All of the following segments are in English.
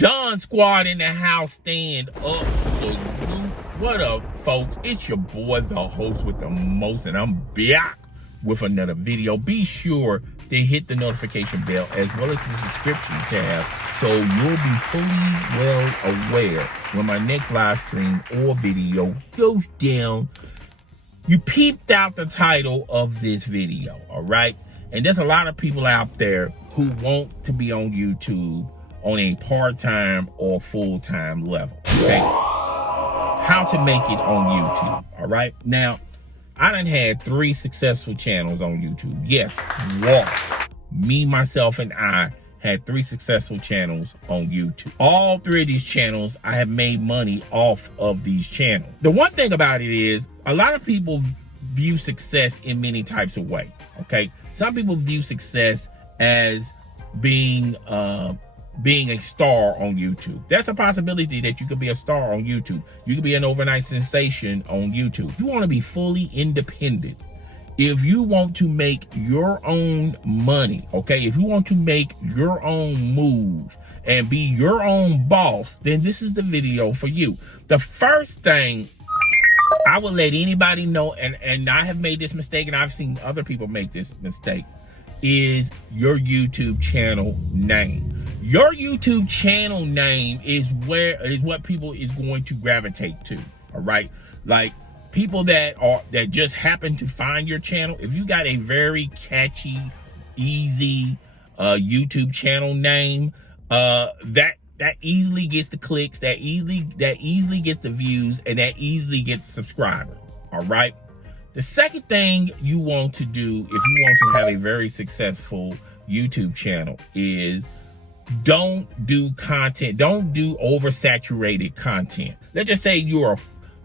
Don Squad in the house, stand up, salute. What up, folks? It's your boy, the host with the most, and I'm back with another video. Be sure to hit the notification bell as well as the subscription tab so you'll be fully well aware when my next live stream or video goes down. You peeped out the title of this video, all right? And there's a lot of people out there who want to be on YouTube on a part-time or full-time level, okay? How to make it on YouTube, all right? Now, I done had 3 successful channels on YouTube. Yes, me, myself, and I had 3 successful channels on YouTube. All 3 of these channels, I have made money off of these channels. The one thing about it is, a lot of people view success in many types of ways, okay? Some people view success as being a star on YouTube. That's a possibility that you could be a star on YouTube. You could be an overnight sensation on YouTube. You want to be fully independent. If you want to make your own money, okay, if you want to make your own moves and be your own boss, then this is the video for you. The first thing I will let anybody know, and I have made this mistake and I've seen other people make this mistake, is your YouTube channel name. Your YouTube channel name is what people is going to gravitate to, all right? Like people that just happen to find your channel. If you got a very catchy, easy YouTube channel name, that easily gets the clicks, that easily gets the views, and that easily gets subscribers, all right? The second thing you want to do if you want to have a very successful YouTube channel is don't do oversaturated content. Let's just say you're a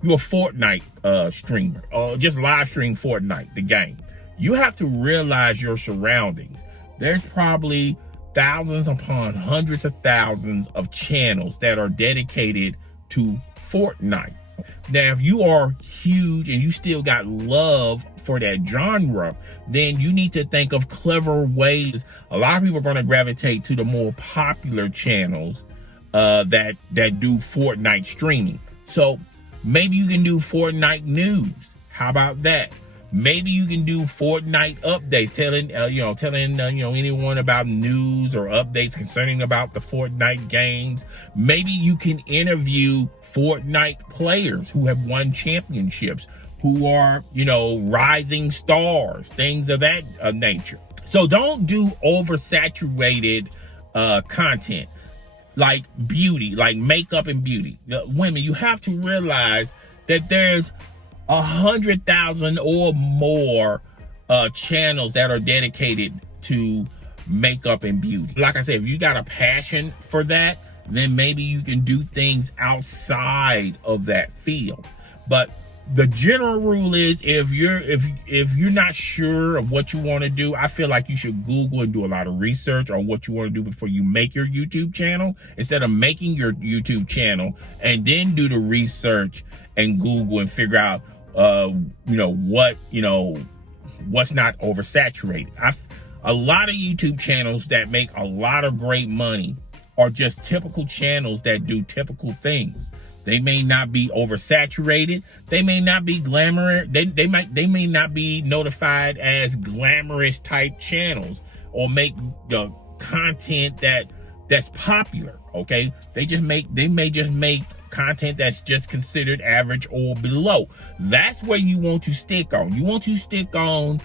Fortnite streamer, or just live stream Fortnite, the game. You have to realize your surroundings. There's probably thousands upon hundreds of thousands of channels that are dedicated to Fortnite. Now, if you are huge and you still got love for that genre, then you need to think of clever ways. A lot of people are going to gravitate to the more popular channels that do Fortnite streaming. So maybe you can do Fortnite news. How about that? Maybe you can do Fortnite updates, telling anyone about news or updates concerning about the Fortnite games. Maybe you can interview Fortnite players who have won championships, who are, rising stars, things of that nature. So don't do oversaturated content like beauty, like makeup and beauty. Women, you have to realize that there's 100,000 or more channels that are dedicated to makeup and beauty. Like I said, if you got a passion for that, then maybe you can do things outside of that field. But the general rule is, if you're not sure of what you want to do, I feel like you should Google and do a lot of research on what you want to do before you make your YouTube channel, instead of making your YouTube channel and then do the research and Google and figure out what's not oversaturated. A lot of YouTube channels that make a lot of great money are just typical channels that do typical things. They may not be oversaturated. They may not be glamorous. They may not be notified as glamorous type channels or make the content that's popular. Okay, they may just make content that's just considered average or below. That's where you want to stick on. You want to stick on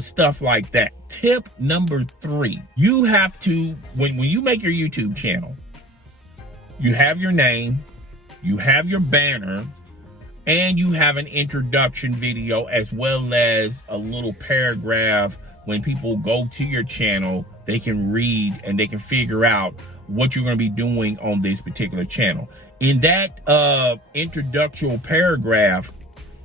stuff like that. Tip number 3, you have to, when you make your YouTube channel, you have your name, you have your banner, and you have an introduction video, as well as a little paragraph. When people go to your channel, they can read and they can figure out what you're going to be doing on this particular channel. In that introductory paragraph,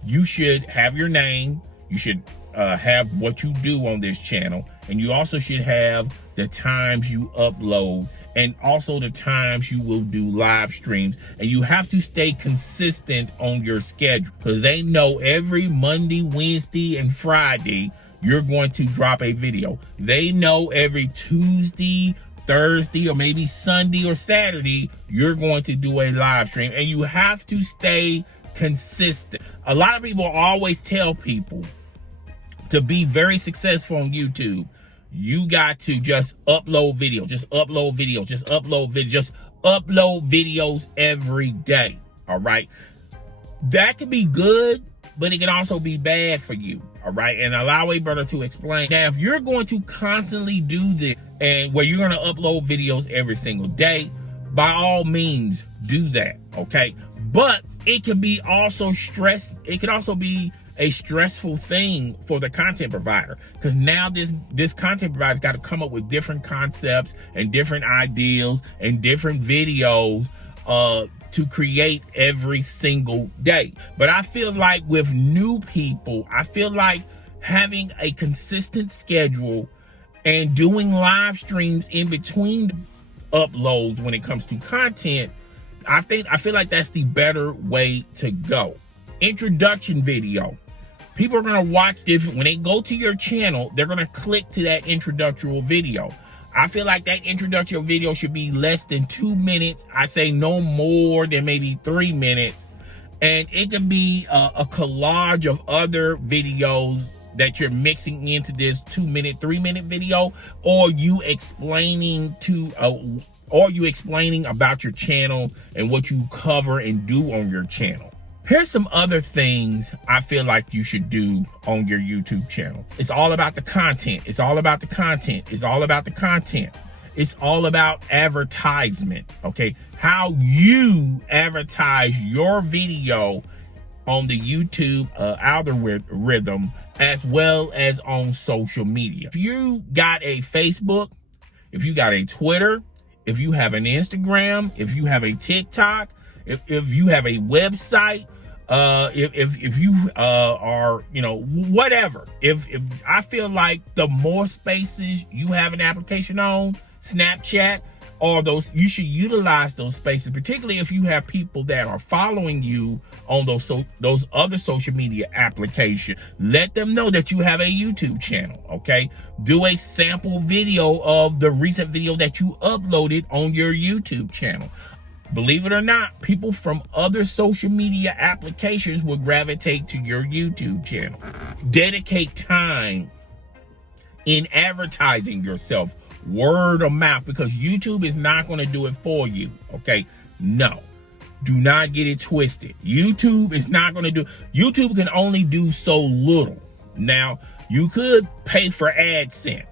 you should have your name, you should have what you do on this channel, and you also should have the times you upload and also the times you will do live streams. And you have to stay consistent on your schedule, because they know every Monday, Wednesday, and Friday you're going to drop a video. They know every Tuesday, Thursday or maybe Sunday or Saturday, you're going to do a live stream, and you have to stay consistent. A lot of people always tell people to be very successful on YouTube, you got to just upload videos, just upload videos, just upload videos, just upload videos every day. All right. That can be good, but it can also be bad for you. All right. And allow a brother to explain. Now, if you're going to constantly do this and where you're going to upload videos every single day, by all means do that. Okay. But it can be also stress. It can also be a stressful thing for the content provider, because now this content provider's got to come up with different concepts and different ideals and different videos to create every single day. But I feel like with new people, I feel like having a consistent schedule and doing live streams in between uploads when it comes to content, I feel like that's the better way to go. Introduction video. People are going to watch this. When they go to your channel, they're going to click to that introductory video. I feel like that introductory video should be less than 2 minutes. I say no more than maybe 3 minutes. And it can be a collage of other videos that you're mixing into this 2-minute, 3-minute video, or you explaining about your channel and what you cover and do on your channel. Here's some other things I feel like you should do on your YouTube channel. It's all about the content. It's all about the content. It's all about the content. It's all about advertisement, okay? How you advertise your video on the YouTube algorithm, as well as on social media. If you got a Facebook, if you got a Twitter, if you have an Instagram, if you have a TikTok, if you have a website, if you are, you know, whatever. If I feel like the more spaces you have an application on, Snapchat, or those, you should utilize those spaces, particularly if you have people that are following you on those other social media applications. Let them know that you have a YouTube channel, okay? Do a sample video of the recent video that you uploaded on your YouTube channel. Believe it or not, people from other social media applications will gravitate to your YouTube channel. Dedicate time in advertising yourself, word of mouth, because YouTube is not going to do it for you, okay? No, do not get it twisted. YouTube is not going to do, YouTube can only do so little. Now, you could pay for AdSense.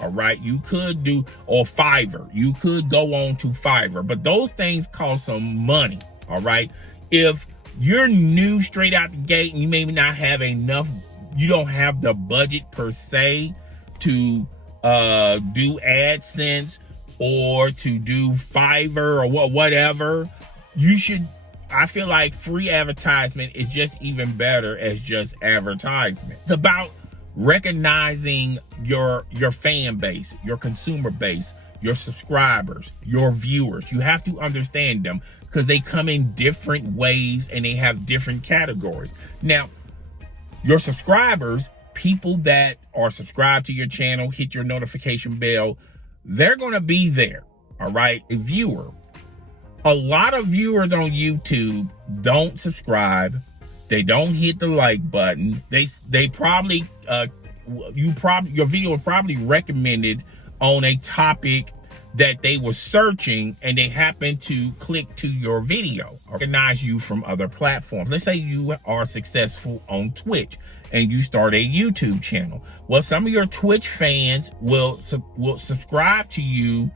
All right, you could do, or Fiverr. You could go on to Fiverr, but those things cost some money. All right, if you're new straight out the gate and you maybe not have enough, you don't have the budget per se to do AdSense or to do Fiverr or whatever, you should. I feel like free advertisement is just even better as just advertisement. It's about recognizing your fan base, your consumer base, your subscribers, your viewers. You have to understand them because they come in different waves and they have different categories. Now, your subscribers, people that are subscribed to your channel, hit your notification bell, they're going to be there. All right. A viewer. A lot of viewers on YouTube don't subscribe. They don't hit the like button. They probably, your video was probably recommended on a topic that they were searching and they happen to click to your video, recognize you from other platforms. Let's say you are successful on Twitch and you start a YouTube channel. Well, some of your Twitch fans will subscribe to you,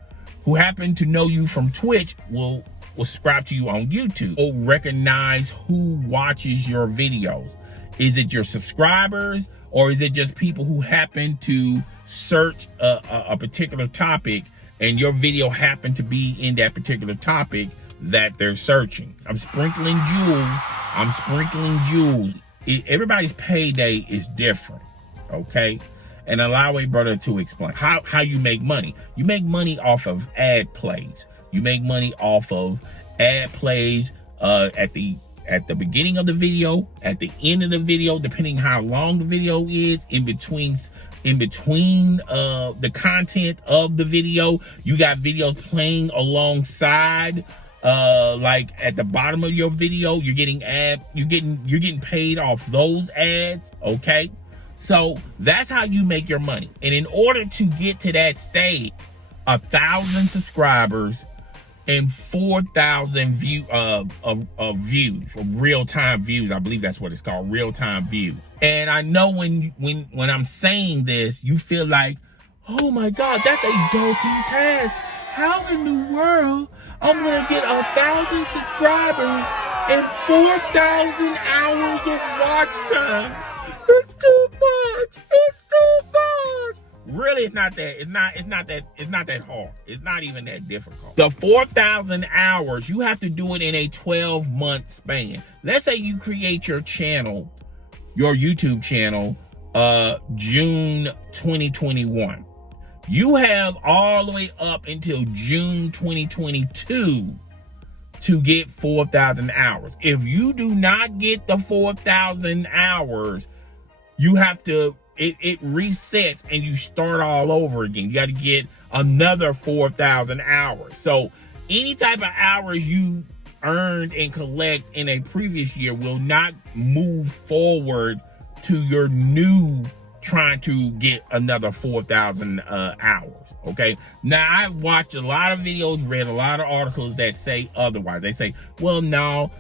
who happen to know you from Twitch, will subscribe to you on YouTube, or recognize who watches your videos. Is it your subscribers, or is it just people who happen to search a particular topic and your video happen to be in that particular topic that they're searching? I'm sprinkling jewels. Everybody's payday is different, okay? And allow a brother to explain how you make money. You make money off of ad plays. You make money off of ad plays at the beginning of the video, at the end of the video, depending how long the video is, in between in between the content of the video. You got videos playing alongside. Like at the bottom of your video, you're getting paid off those ads. Okay, so that's how you make your money. And in order to get to that stage, 1,000 subscribers and 4,000 views, or real-time views. I believe that's what it's called, real-time views. And I know when I'm saying this, you feel like, oh my God, that's a daunting task. How in the world I'm gonna get 1,000 subscribers and 4,000 hours of watch time? It's too much. It's too much. Really, it's not that hard. It's not even that difficult. The 4,000 hours, you have to do it in a 12-month span. Let's say you create your channel, your YouTube channel, June 2021. You have all the way up until June 2022 to get 4,000 hours. If you do not get the 4,000 hours, you have to, it resets and you start all over again. You got to get another 4,000 hours. So any type of hours you earned and collect in a previous year will not move forward to your new trying to get another 4,000 hours. Okay, now I've watched a lot of videos, read a lot of articles that say otherwise. They say, well, no,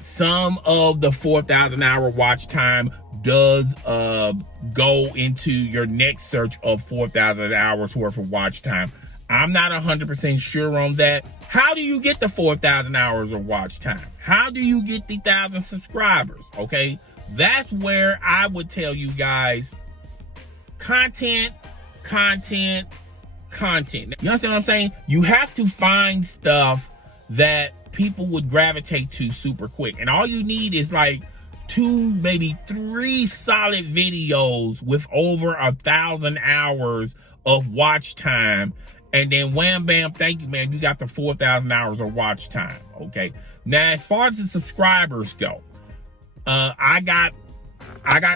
some of the 4,000 hour watch time does go into your next search of 4,000 hours worth of watch time. I'm not 100% sure on that. How do you get the 4,000 hours of watch time? How do you get the 1,000 subscribers? Okay, that's where I would tell you guys, content. You understand what I'm saying? You have to find stuff that people would gravitate to super quick. And all you need is like 2, maybe 3 solid videos with over 1,000 hours of watch time. And then wham, bam, thank you, man. You got the 4,000 hours of watch time. Okay. Now, as far as the subscribers go, I got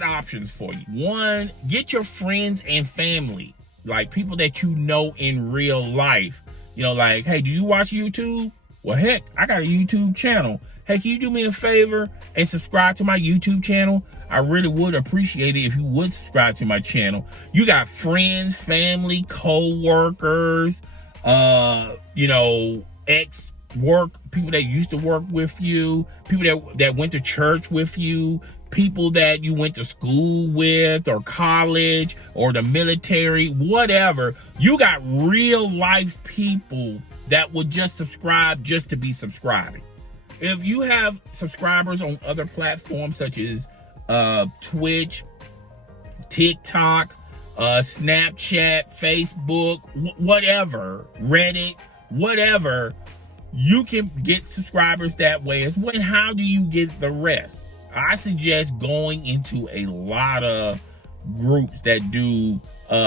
options for you. One, get your friends and family, like people that you know in real life. You know, like, hey, do you watch YouTube? Well, heck, I got a YouTube channel. Hey, can you do me a favor and subscribe to my YouTube channel? I really would appreciate it if you would subscribe to my channel. You got friends, family, co-workers, ex-work, people that used to work with you, people that went to church with you, people that you went to school with or college or the military, whatever. You got real life people that would just subscribe just to be subscribing. If you have subscribers on other platforms such as Twitch, TikTok, Snapchat, Facebook, whatever, Reddit, whatever, you can get subscribers that way as well. And how do you get the rest? I suggest going into a lot of groups that do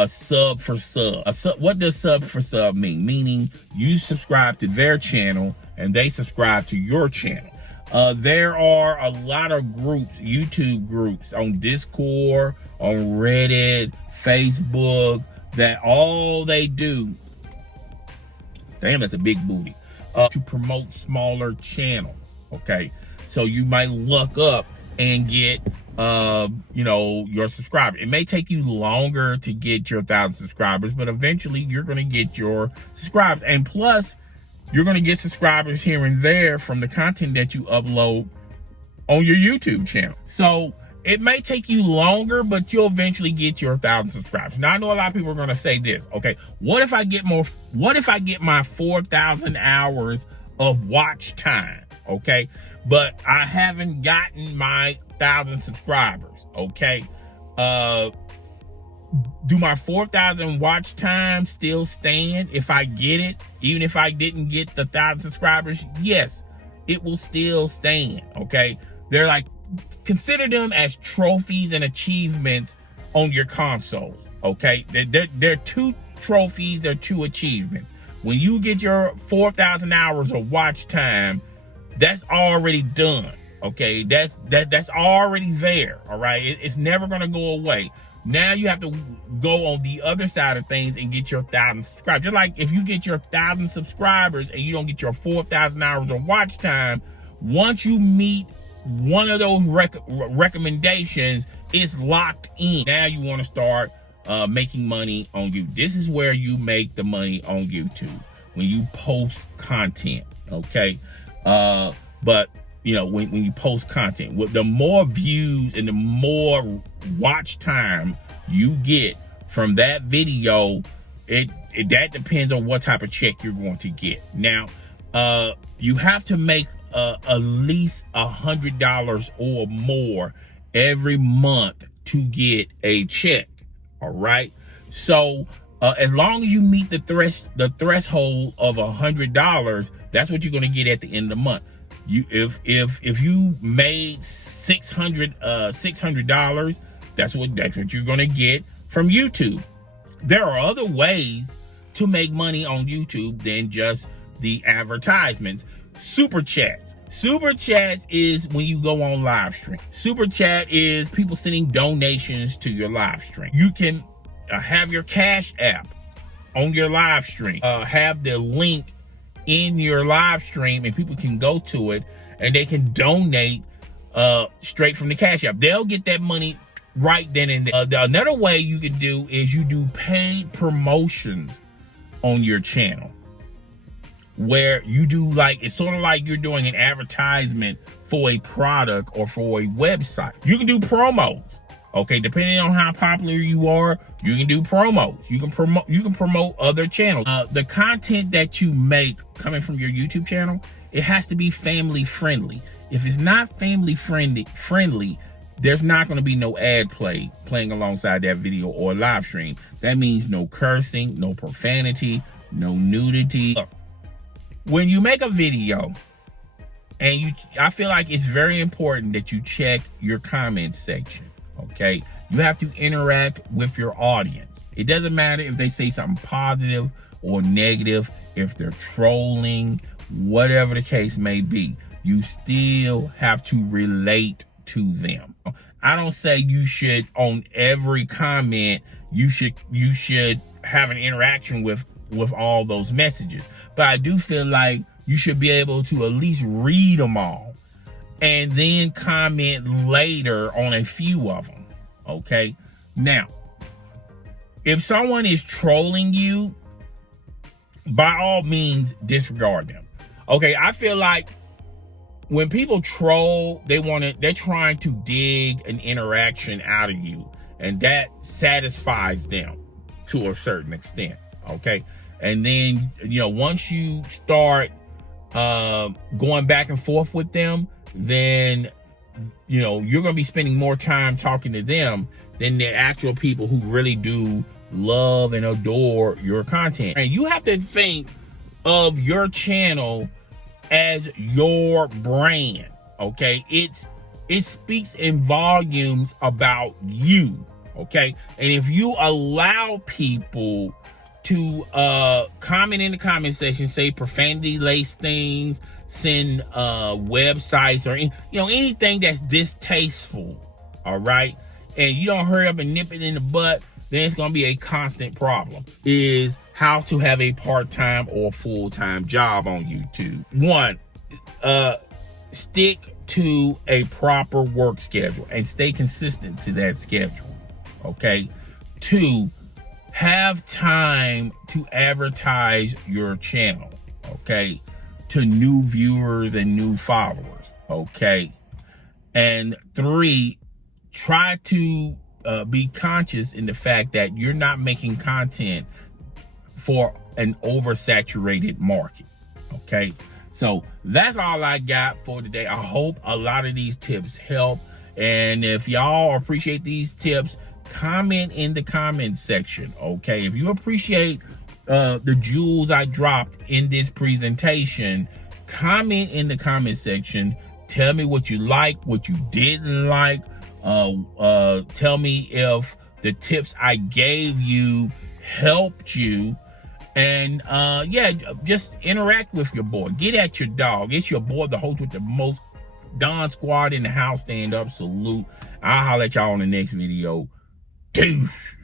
sub for sub. What does sub for sub mean? Meaning you subscribe to their channel and they subscribe to your channel. There are a lot of groups, YouTube groups on Discord, on Reddit, Facebook, that all they do, damn, that's a big booty, to promote smaller channels. Okay, so you might look up and get your subscriber. It may take you longer to get your 1,000 subscribers, but eventually you're going to get your subscribers. And plus, you're going to get subscribers here and there from the content that you upload on your YouTube channel. So it may take you longer, but you'll eventually get your 1,000 subscribers. Now, I know a lot of people are going to say this, okay, what if I get my 4,000 hours of watch time, okay, but I haven't gotten my 1,000 subscribers, okay? Do my 4,000 watch time still stand if I get it? Even if I didn't get the 1,000 subscribers? Yes, it will still stand, okay? They're like, consider them as trophies and achievements on your consoles, okay? They're 2 trophies, they're 2 achievements. When you get your 4,000 hours of watch time, that's already done, okay? That's already there, all right? It's never going to go away. Now you have to go on the other side of things and get your 1,000 subscribers. Just like if you get your 1,000 subscribers and you don't get your 4,000 hours of watch time, once you meet one of those recommendations, it's locked in. Now you want to start making money on YouTube. This is where you make the money on YouTube, when you post content, okay? But you know, when you post content, with the more views and the more watch time you get from that video, that depends on what type of check you're going to get. Now, you have to make at least $100 or more every month to get a check. All right. So as long as you meet the threshold of $100, that's what you're going to get at the end of the month. If you made $600, that's what you're going to get from YouTube. There are other ways to make money on YouTube than just the advertisements. Super chats. Super chats is when you go on live stream. Super chat is people sending donations to your live stream. You can have your Cash App on your live stream. Have the link in your live stream, and people can go to it and they can donate straight from the Cash App. They'll get that money right then and there. Another way you can do is you do paid promotions on your channel, where you do it's sort of like you're doing an advertisement for a product or for a website. You can do promos. Okay, depending on how popular you are, you can do promos. You can promote other channels. The content that you make coming from your YouTube channel, it has to be family friendly. If it's not family friendly, there's not going to be no ad playing alongside that video or live stream. That means no cursing, no profanity, no nudity. When you make a video, and I feel like it's very important that you check your comment section. Okay, you have to interact with your audience. It doesn't matter if they say something positive or negative, if they're trolling, whatever the case may be, you still have to relate to them. I don't say you should, on every comment, you should have an interaction with all those messages. But I do feel like you should be able to at least read them all and then comment later on a few of them. Okay? Now, if someone is trolling you, by all means, disregard them. Okay, I feel like when people troll, they're trying to dig an interaction out of you, and that satisfies them to a certain extent. Okay? And then, once you start going back and forth with them, then, you're going to be spending more time talking to them than the actual people who really do love and adore your content. And you have to think of your channel as your brand, okay? It speaks in volumes about you, okay? And if you allow people to comment in the comment section, say profanity-laced things, send websites or anything that's distasteful, all right, and you don't hurry up and nip it in the butt, then it's gonna be a constant problem. Is how to have a part-time or full-time job on YouTube. One, stick to a proper work schedule and stay consistent to that schedule, okay? Two, have time to advertise your channel, okay, to new viewers and new followers, okay? And three, try to be conscious in the fact that you're not making content for an oversaturated market, okay? So that's all I got for today. I hope a lot of these tips help. And if y'all appreciate these tips, comment in the comment section, okay? If you appreciate the jewels I dropped in this presentation, comment in the comment section. Tell me what you like, what you didn't like. Tell me if the tips I gave you helped you. And yeah, just interact with your boy. Get at your dog. It's your boy, the host with the most, Don Squad in the house. Stand up, salute. I'll holler at y'all on the next video. douche.